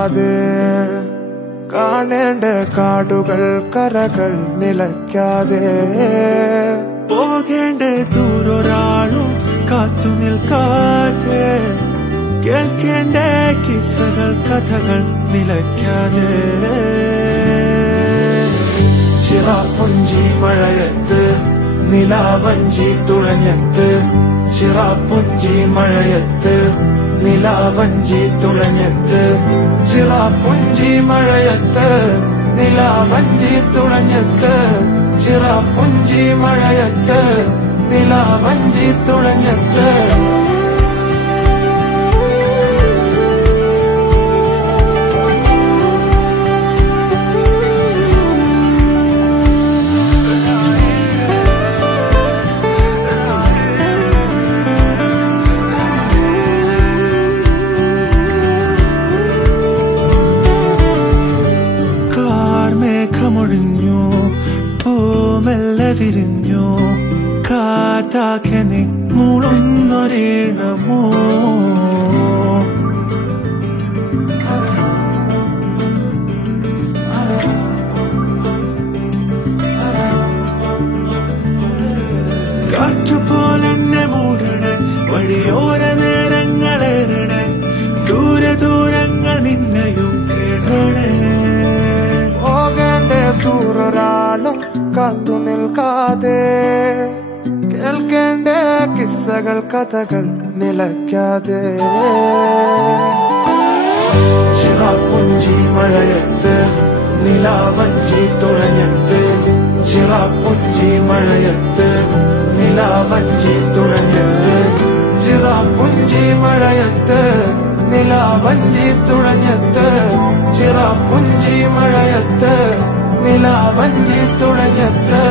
നിൽക്കാതെ കാണേണ്ട കാടുകൾ കരകൾ നിലയ്ക്കാതെ പോകേണ്ട ദൂരൊരാളും കാത്തു നിൽക്കാതെ കേൾക്കേണ്ട കിസ്സകൾ കഥകൾ നിലയ്ക്കാതെ ചിറാപ്പുഞ്ചി മഴയത്ത് നിലാവഞ്ചി തുഴഞ്ഞത്ത് ചിറാപ്പുഞ്ചി മഴയത്ത് നിലാവഞ്ചി തുഴഞ്ഞത്ത് ചിറാപ്പുഞ്ചി മഴയത്ത് നിലാവഞ്ചി തുഴഞ്ഞത്ത് ചിറാപ്പുഞ്ചി മഴയത്ത് നിലാവഞ്ചി തുഴഞ്ഞത്ത് മേഘമൊഴിഞ്ഞു പൂമെല്ലെ വിരിഞ്ഞു കാറ്റാകെ നീ മൂളുന്നൊരീണമോ കാറ്റുപോലെന്നെ മൂടണേ വഴിയോര നേരങ്ങളേറണേ ദൂരെ ദൂരങ്ങൾ നിന്നെയും കേടണേ ദൂരൊരാളും കാത്തു നിൽക്കാതെ കേൾക്കേണ്ട കിസ്സകൾ കഥകൾ നിലയ്ക്കാതെ ചിറാപ്പുഞ്ചി മഴയത്ത് നിലാവഞ്ചി തുഴഞ്ഞത്ത് ചിറാപ്പുഞ്ചി മഴയത്ത് നിലാവഞ്ചി തുഴഞ്ഞത്ത് ചിറാപ്പുഞ്ചി മഴയത്ത് നിലാവഞ്ചി തുഴഞ്ഞത്ത് ചിറാപ്പുഞ്ചി മഴയത്ത് നിലാവഞ്ചി തുഴഞ്ഞത്ത്